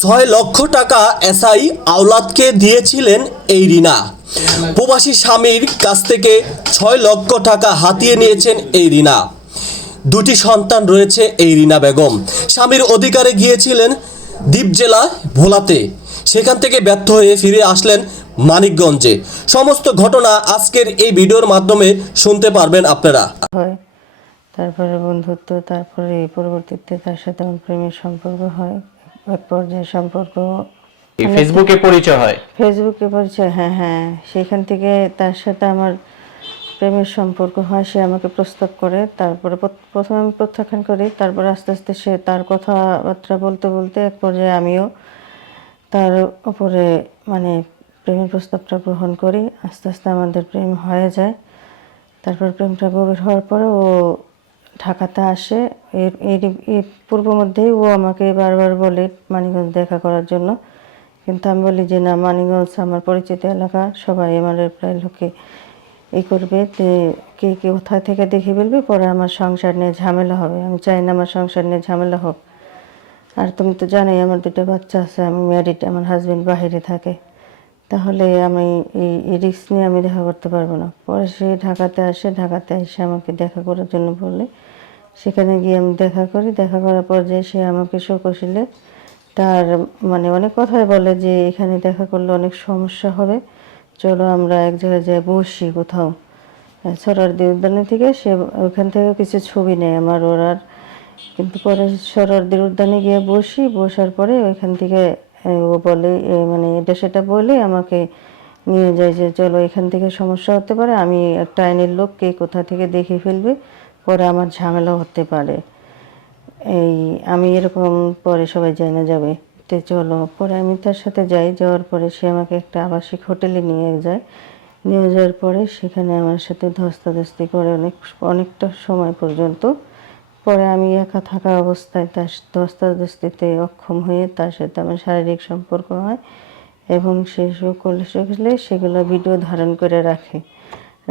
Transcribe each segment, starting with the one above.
ছয় লক্ষ টাকা এসআই আওলাদকে দিয়েছিলেন এই রিনা। প্রবাসী স্বামীর কাছ থেকে ছয় লক্ষ টাকা হাতিয়ে নিয়েছেন এই রিনা। দুটি সন্তান রয়েছে এই রিনা বেগম। স্বামীর অধিকারে গিয়েছিলেন দ্বীপ জেলা ভোলাতে। সেখান থেকে ব্যর্থ হয়ে ফিরে আসলেন মানিকগঞ্জে। সমস্ত ঘটনা আজকের এই ভিডিওর মাধ্যমে শুনতে পারবেন আপনারা। তারপরে বন্ধুত্ব, তারপরে পরবর্তীতে তার সাথে আমার প্রেমের সম্পর্ক হয়। এক পর্যায়ে সম্পর্ক এই ফেসবুকে পরিচয় হয়? ফেসবুকে পরিচয় হ্যাঁ হ্যাঁ। সেখান থেকে তার সাথে আমার প্রেমের সম্পর্ক হয় সে আমাকে প্রস্তাব করে তারপরে প্রথমে আমি প্রত্যাখ্যান করি তারপরে আস্তে আস্তে সে তার কথাবার্তা বলতে বলতে এক পর্যায়ে আমিও তার উপরে মানে প্রেমের প্রস্তাবটা গ্রহণ করি আস্তে আস্তে আমাদের প্রেম হয়ে যায়। তারপর প্রেমটা গভীর হওয়ার পরে ও ঢাকাতে আসে। এর এর পূর্ব মধ্যেই ও আমাকে বারবার বলে মানিগঞ্জ দেখা করার জন্য। কিন্তু আমি বলি যে, না মানিগঞ্জ আমার পরিচিত এলাকা, সবাই আমার প্রায় লোকে এই করবে। কে কে কোথা থেকে দেখে ফেলবে? পরে আমার সংসার নিয়ে ঝামেলা হবে। আমি চাই না আমার সংসার নিয়ে ঝামেলা হোক। আর তুমি তো জানোই, আমার দুটো বাচ্চা আছে, আমি ম্যারিড আমার হাজবেন্ড বাইরে থাকে। তাহলে আমি এই রিস্ক নিয়ে আমি দেখা করতে পারব না। পরে সে ঢাকাতে আসে, ঢাকাতে এসে আমাকে দেখা করার জন্য বলে। সেখানে গিয়ে আমি দেখা করি। দেখা করার পর যে সে আমাকে শোকশিলে তার মানে অনেক কথাই বলে যে, এখানে দেখা করলে অনেক সমস্যা হবে। চলো আমরা এক জায়গায় যাই বসি কোথাও। সরারদি উদ্যানে থেকে সে ওখান থেকে কিছু ছবি নেয় আমার ওর আর কিন্তু পরে সরারদির উদ্যানে গিয়ে বসি। বসার পরে ওইখান থেকে ও বলে মানে এটা সেটা বলে আমাকে নিয়ে যায় যে, চলো, এখান থেকে সমস্যা হতে পারে, আমি একটা আইনের লোক কে কোথা থেকে দেখে ফেলবে? পরে আমার ঝামেলা হতে পারে। এই, আমি এরকম পরে সবাই যায় না যাবে। তে চলো, পরে আমি তার সাথে যাই, যাওয়ার পরে সে আমাকে একটা আবাসিক হোটেলে নিয়ে যায়। নিয়ে যাওয়ার পরে সেখানে আমার সাথে ধস্তাধস্তি করে অনেক, অনেকটা সময় পর্যন্ত পরে আমি একা থাকা অবস্থায় তার ধস্তাধস্তিতে অক্ষম হয়ে তার সাথে আমার শারীরিক সম্পর্ক হয় এবং সে সকল সকলে সেগুলো ভিডিও ধারণ করে রাখে।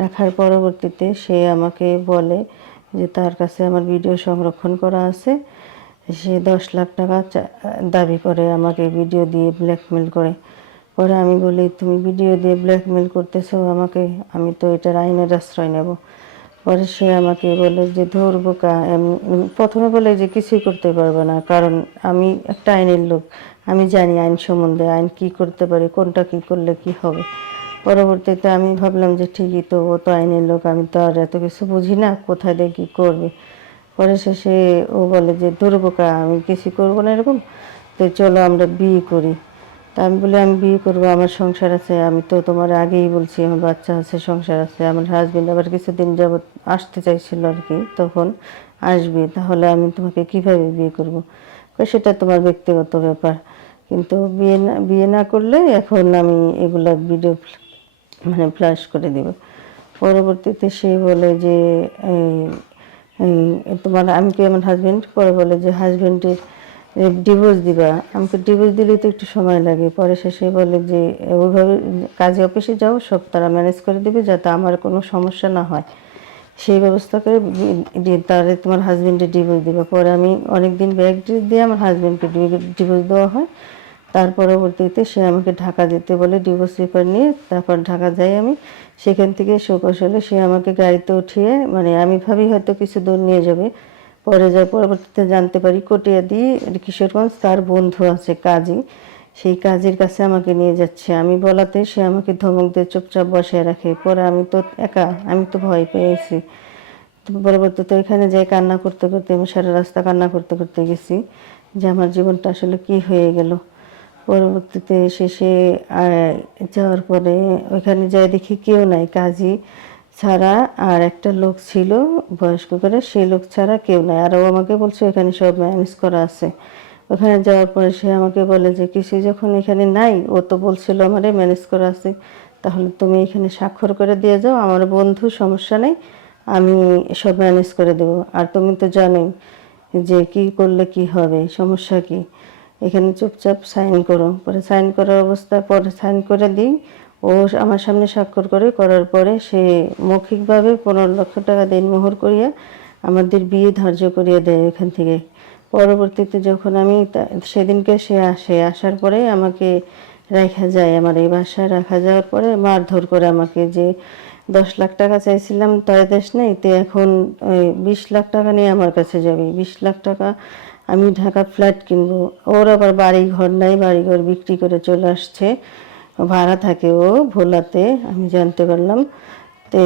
রাখার পরবর্তীতে সে আমাকে বলে যে, তার কাছে আমার ভিডিও সংরক্ষণ করা আছে। সে দশ লাখ টাকা দাবি করে আমাকে ভিডিও দিয়ে ব্ল্যাকমেল করে। পরে আমি বলি, তুমি ভিডিও দিয়ে ব্ল্যাকমেল করতেছো, আমাকে, আমি তো এটার আইনের আশ্রয় নেব। পরে সে আমাকে বলে যে ধরবো কা এম- প্রথমে বলে যে, কিছুই করতে পারবে না, কারণ আমি একটা আইনের লোক। আমি জানি আইন সম্বন্ধে, আইন কি করতে পারি, কোনটা কি করলে কি হবে। পরবর্তীতে আমি ভাবলাম যে, ঠিকই তো, ও তো আইনের লোক, আমি তো আর এত কিছু বুঝি না, কোথায় দিয়ে কী করবে। পরে শেষে ও বলে যে দুর্বোকা আমি কিছু করব না এরকম। তো চলো আমরা বিয়ে করি। তা আমি বলি, আমি বিয়ে করব, আমার সংসার আছে, আমি তো তোমার আগেই বলছি, আমার বাচ্চা আছে, সংসার আছে। আমার হাজবেন্ড আবার কিছুদিন যাবত আসতে চাইছিল আর কি, তখন আসবে, তাহলে আমি তোমাকে কীভাবে বিয়ে করব? সেটা তোমার ব্যক্তিগত ব্যাপার। কিন্তু বিয়ে না বিয়ে না করলে এখন আমি এগুলা ভিডিও মানে ফ্ল্যাশ করে দিব। পরবর্তীতে সে বলে যে তোমার, আমি কি আমার হাজবেন্ড পরে বলে যে হাজবেন্ডের ডিভোর্স দিবা। আমাকে ডিভোর্স দিলে তো একটু সময় লাগে। পরে শেষে বলে যে, ওইভাবে কাজে অফিসে যাও, সব তারা ম্যানেজ করে দিবে যাতে আমার কোনো সমস্যা না হয়। সেই ব্যবস্থা করে তারে তোমার হাজবেন্ডের ডিভোর্স দিবে। পরে আমি অনেকদিন ব্যাগ দিয়ে আমার হাজব্যান্ডকে ডিভোর্স দেওয়া হয়। তার পরবর্তীতে সে আমাকে ঢাকা যেতে বলে ডিভোর্স পেপার নিয়ে। তারপর ঢাকা যাই আমি। সেখান থেকে সুকৌশলে সে আমাকে গাড়িতে উঠিয়ে মানে আমি ভাবি হয়তো কিছু দূর নিয়ে যাবে। পরে যায় পরবর্তীতে জানতে পারি কটিয়াদি কিশোরগঞ্জ তার বন্ধু আছে, কাজী। সেই কাজের কাছে আমাকে নিয়ে যাচ্ছে। আমি বলাতে সে আমাকে ধমক দিয়ে চুপচাপ বসায় রাখে। পরে আমি তো একা, আমি তো ভয় পেয়েছি। পরবর্তীতে ওইখানে যাই কান্না করতে করতে, আমি সারা রাস্তা কান্না করতে করতে গেছি যে আমার জীবনটা আসলে কি হয়ে গেল। পরবর্তীতে শেষে যাওয়ার পরে ওইখানে যাই দেখি কেউ নাই। কাজী ছাড়া আর একটা লোক ছিল, বয়স্ক করে সেই লোক ছাড়া কেউ নাই। আর ও আমাকে বলছে, এখানে সব ম্যানেজ করা আছে। ওখানে যাওয়ার পরে সে আমাকে বলে যে, কিছু যখন এখানে নাই, ও তো বলছিল আমারে ম্যানেজ করা আছে। তাহলে তুমি এখানে স্বাক্ষর করে দিয়ে যাও, আমার বন্ধু, সমস্যা নেই, আমি সব ম্যানেজ করে দেবো। আর তুমি তো জানোই যে, কি করলে কি হবে, সমস্যা কি। এখানে চুপচাপ সাইন করো। পরে সাইন করার অবস্থায় পরে সাইন করে দিই। ও আমার সামনে স্বাক্ষর করে, করার পরে সে মৌখিকভাবে পনেরো লক্ষ টাকা দিন মোহর করিয়া আমাদের বিয়ে ধার্য করিয়ে দেয় এখান থেকে। পরবর্তীতে যখন আমি সেদিনকে সে আসে, আসার পরে আমাকে রাখা যায়। আমার এই বাসায় রাখা যাওয়ার পরে মারধর করে আমাকে যে দশ লাখ টাকা চাইছিলাম, তাই দেশ নেই, তো এখন বিশ লাখ টাকা নিয়ে আমার কাছে যাবে। বিশ লাখ টাকা আমি ঢাকা ফ্ল্যাট কিনবো। ওর আবার বাড়ি ঘর নাই বাড়ি ঘর বিক্রি করে চলে আসছে। ভাড়া থাকে ও ভোলাতে, আমি জানতে পারলাম। তো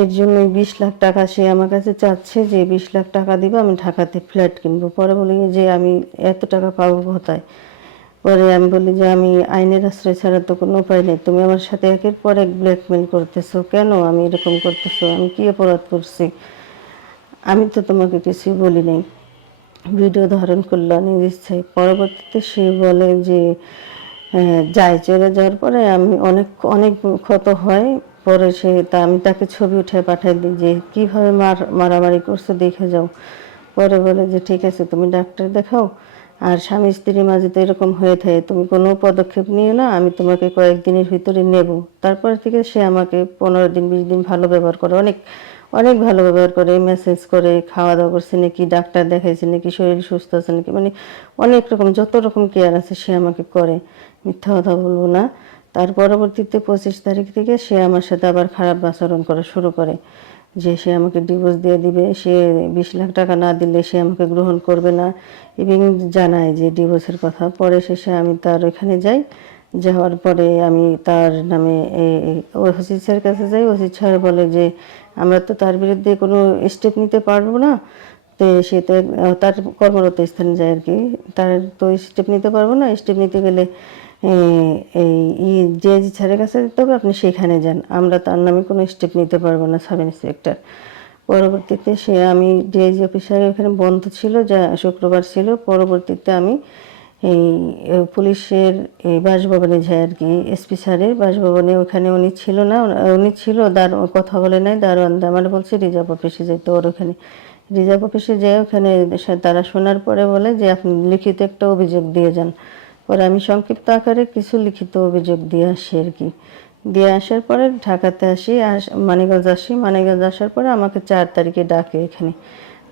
এর জন্য বিশ লাখ টাকা সে আমার কাছে চাচ্ছে যে বিশ লাখ টাকা দিব, আমি ঢাকাতে ফ্ল্যাট কিনবো। পরে বলি যে আমি এত টাকা পাবো কোথায়? পরে আমি বলি যে আমি আইনের আশ্রয় ছাড়া তো কোনো উপায় নেই, তুমি আমার সাথে একের পর এক ব্ল্যাকমেল করতেছো, কেন আমি এরকম করতেছো? আমি কি অপরাধ করছি? আমি তো তোমাকে কিছুই বলি নাই। ভিডিও ধারণ করল নিজ ইচ্ছায় পরবর্তীতে সে বলে যে আহ, যায় চলে যাওয়ার পরে আমি অনেক অনেক ক্ষত হয়। পরে সে তা আমি তাকে ছবি উঠে পাঠাই দিই যে কীভাবে মার মারামারি করছে দেখে যাও। পরে বলে যে ঠিক আছে তুমি ডাক্তার দেখাও। আর স্বামী স্ত্রীর মাঝে তো এরকম হয়ে থাকে। তুমি কোনো পদক্ষেপ নিও না আমি তোমাকে কয়েকদিনের ভিতরে নেব। তারপর থেকে সে আমাকে পনেরো দিন বিশ দিন ভালো ব্যবহার করে। অনেক অনেক ভালো ব্যবহার করে মেসেজ করে খাওয়া দাওয়া করছে নাকি, ডাক্তার দেখাইছে নাকি, শরীর সুস্থ আছে নাকি মানে অনেক রকম, যত রকম কেয়ার আছে সে আমাকে করে। মিথ্যা কথা বলব না। তার পরবর্তীতে পঁচিশ তারিখ থেকে সে আমার সাথে আবার খারাপ আচরণ করা শুরু করে। যে সে আমাকে ডিভোর্স দিয়ে দিবে, সে বিশ লাখ টাকা না দিলে সে আমাকে গ্রহণ করবে না। এবং জানায় যে ডিভোর্সের কথা। পরে শেষে আমি তার ওখানে যাই। যাওয়ার পরে আমি তার নামে ওসির স্যারের কাছে যাই। ওসির স্যার বলে যে, আমরা তো তার বিরুদ্ধে কোনো স্টেপ নিতে পারব না। তো সে তো তার কর্মরত স্থানে যায় আর কি। তার তো স্টেপ নিতে পারব না। স্টেপ নিতে গেলে এই যে স্যারের কাছে দিতে হবে। আপনি সেখানে যান। আমরা তার নামে কোনো স্টেপ নিতে পারব না সাব ইন্সপেক্টর পরবর্তীতে সে, আমি ডিআইজি অফিসার ওখানে বন্ধ ছিল, যা শুক্রবার ছিল। পরবর্তীতে আমি এই পুলিশের এই বাসভবনে যাই আর কি, এসপি স্যারের বাসভবনে। ওখানে উনি ছিল না, উনি ছিল দার কথা বলে নাই দারোয়ান আমার বলছে রিজার্ভ অফিসে যেতে ওর ওখানে। রিজার্ভ অফিসে যেয়ে ওখানে তারা শোনার পরে বলে যে, আপনি লিখিত একটা অভিযোগ দিয়ে যান। পরে আমি সংক্ষিপ্ত আকারে কিছু লিখিত অভিযোগ দিয়ে আসি আর কি। দিয়ে আসার পরে ঢাকাতে আসি, আস, মানিকগঞ্জ আসি। মানিকগঞ্জ আসার পরে আমাকে চার তারিখে ডাকে এখানে।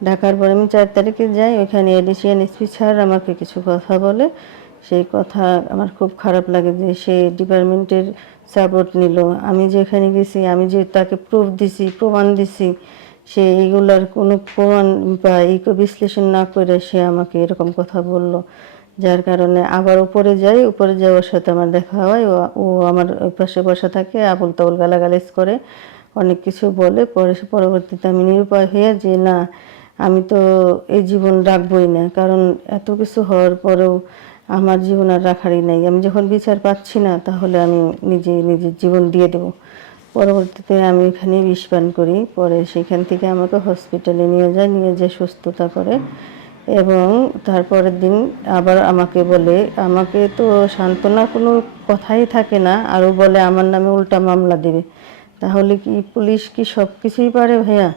ডাকার পরে আমি চার তারিখে যাই, ওইখানে এডিসিয়ান এসপি স্যার আমাকে কিছু কথা বলে। সেই কথা আমার খুব খারাপ লাগে যে সে ডিপার্টমেন্টের সাপোর্ট নিল। আমি যেখানে গেছি, আমি যে তাকে প্রুফ দিছি, প্রমাণ দিছি, সে এইগুলার কোনো প্রমাণ বা এই বিশ্লেষণ না করে সে আমাকে এরকম কথা বলল। যার কারণে আবার উপরে যাই, উপরে যাওয়ার সাথে আমার দেখা হয়। ও আমার পাশে বসা থাকে, আবল তাবল গালাগালিজ করে, অনেক কিছু বলে। পরে, পরবর্তীতে আমি নিরুপায় হয়ে যে না আমি তো এই জীবন রাখবই না, কারণ এত কিছু হওয়ার পরেও আমার জীবন আর রাখারই নাই। আমি যখন বিচার পাচ্ছি না, তাহলে আমি নিজে নিজের জীবন দিয়ে দেবো। পরবর্তীতে আমি এখানে বিষ পান করি, পরে সেখান থেকে আমাকে হসপিটালে নিয়ে যায়, নিয়ে যেয়ে সুস্থতা করে এবং তারপরের দিন আবার আমাকে বলে, আমাকে তো সান্ত্বনা কোনো কথাই থাকে না, আরও বলে, আমার নামে উল্টা মামলা দেবে। তাহলে কি পুলিশ কি সব কিছুই পারে ভাইয়া?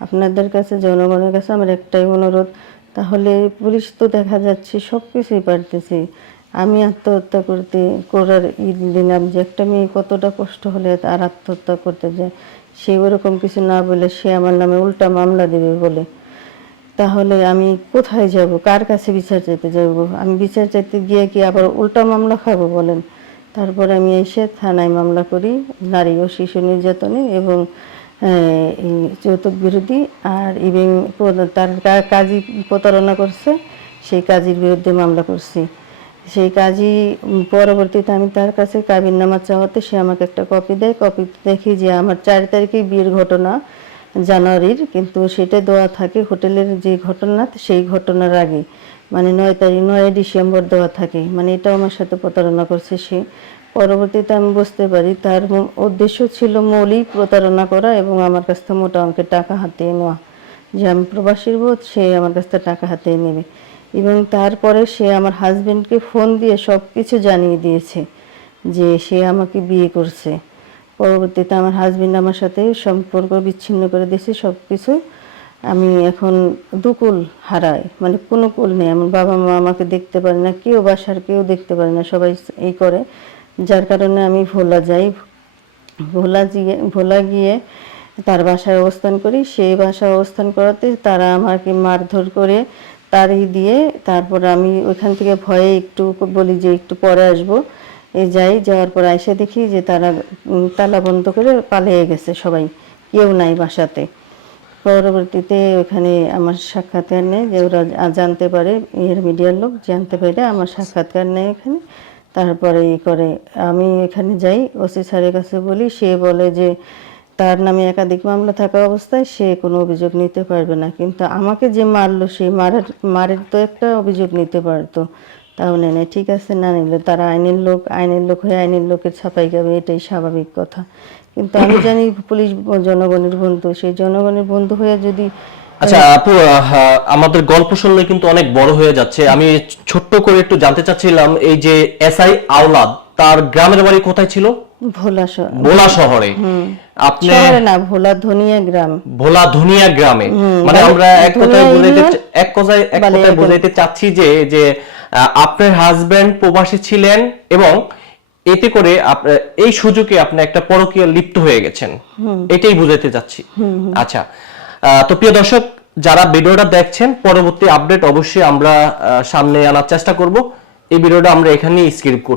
আপনাদের কাছে, জনগণের কাছে আমার একটাই অনুরোধ, তাহলে পুলিশ তো দেখা যাচ্ছে সব কিছুই পারতেছে। আমি আত্মহত্যা করতে, করার ঈদ দিলাম যে একটা মেয়ে কতটা কষ্ট হলে তার আত্মহত্যা করতে যায়। সে ওরকম কিছু না বলে সে আমার নামে উল্টা মামলা দেবে বলে। তাহলে আমি কোথায় যাব? কার কাছে বিচার চাইতে যাব? আমি বিচার চাইতে গিয়ে কি আবার উল্টা মামলা খাব বলেন? তারপর আমি এসে থানায় মামলা করি, নারী ও শিশু নির্যাতনে এবং যৌতুক বিরোধী আর ইভিং তার কাজী প্রতারণা করছে, সেই কাজীর বিরুদ্ধে মামলা করছি। সেই কাজী পরবর্তীতে আমি তার কাছে কাবিন নামা চাওয়াতে সে আমাকে একটা কপি দেয়। কপি দেখি যে আমার চার তারিখে বিয়ের ঘটনা জানুয়ারির, কিন্তু সেটা দেওয়া থাকে হোটেলের যে ঘটনা, সেই ঘটনার আগে। মানে নয় তারিখ, নয় ডিসেম্বর দেওয়া থাকে। মানে এটাও আমার সাথে প্রতারণা করছে সে। পরবর্তীতে আমি বুঝতে পারি তার উদ্দেশ্য ছিল মৌলিক প্রতারণা করা এবং আমার কাছ থেকে মোটা অঙ্কের টাকা হাতিয়ে নেওয়া। যে আমি প্রবাসীর বোধ সে আমার কাছ থেকে টাকা হাতিয়ে নেবে। এবং তারপরে সে আমার হাজবেন্ডকে ফোন দিয়ে সব কিছু জানিয়ে দিয়েছে যে সে আমাকে বিয়ে করছে। পরবর্তীতে আমার হাজবেন্ড আমার সাথে সম্পর্ক বিচ্ছিন্ন করে দিয়েছে সব কিছু আমি এখন দুকুল হারাই। মানে কোনো কুল নেই। আমার বাবা মা আমাকে দেখতে পারে না, কেউ বাসার কেউ দেখতে পারে না, সবাই এই করে। যার কারণে আমি ভোলা যাই। ভোলা গিয়ে ভোলা গিয়ে তার বাসায় অবস্থান করি। সেই বাসায় অবস্থান করাতে তারা আমাকে মারধর করে তারই দিয়ে তারপর আমি ওইখান থেকে ভয়ে একটু বলি যে একটু পরে আসব। এ যাই, যাওয়ার পর আইসে দেখি যে তারা তালা বন্ধ করে পালিয়ে গেছে সবাই। কেউ নাই বাসাতে। পরবর্তীতে ওখানে আমার সাক্ষাৎকার নেই যে ওরা জানতে পারে, এর মিডিয়ার লোক জানতে পারে আমার সাক্ষাৎকার নেয় এখানে। তারপরে ই করে। আমি এখানে যাই, ওসি স্যারের কাছে বলি, সে বলে যে, তার নামে একাধিক মামলা থাকা অবস্থায় সে কোনো অভিযোগ নিতে পারবে না। কিন্তু আমাকে যে মারলো, সে মারের মারের তো একটা অভিযোগ নিতে পারতো। তাও নেয় না, ঠিক আছে, না নিলে তারা আইনের লোক আইনের লোক হয়ে আইনের লোকের ছাপাই যাবে, এটাই স্বাভাবিক কথা। কিন্তু আমি জানি পুলিশ জনগণের বন্ধু, সেই জনগণের বন্ধু হয়ে যদি আচ্ছা আপু আমাদের গল্প শুনলে কিন্তু অনেক বড় হয়ে যাচ্ছে। আমি ছোট্ট করে একটু জানতে চাচ্ছিলাম এই যে এসআই আওলাদ তার গ্রামের বাড়ি কোথায় ছিল? ভোলা শ- ভোলা শহরে। আপনি শহরে না ভোলা ধনিয়া গ্রাম। ভোলা ধুনিয়া গ্রামে। মানে আমরা এক কথায় বুঝাইতে এক কথায় এক কথায়। বুঝাইতে চাচ্ছি যে যে আপনার হাজবেন্ড প্রবাসী ছিলেন এবং এতে করে এই সুযোগে আপনি একটা পরকীয়া লিপ্ত হয়ে গেছেন। এটাই বুঝাইতে চাচ্ছি। আচ্ছা তো প্রিয় দর্শক, যারা ভিডিওটা দেখছেন, পরবর্তী আপডেট অবশ্যই আমরা সামনে আনার চেষ্টা করব। এই ভিডিওটা আমরা এখানেই স্কিপ করছি।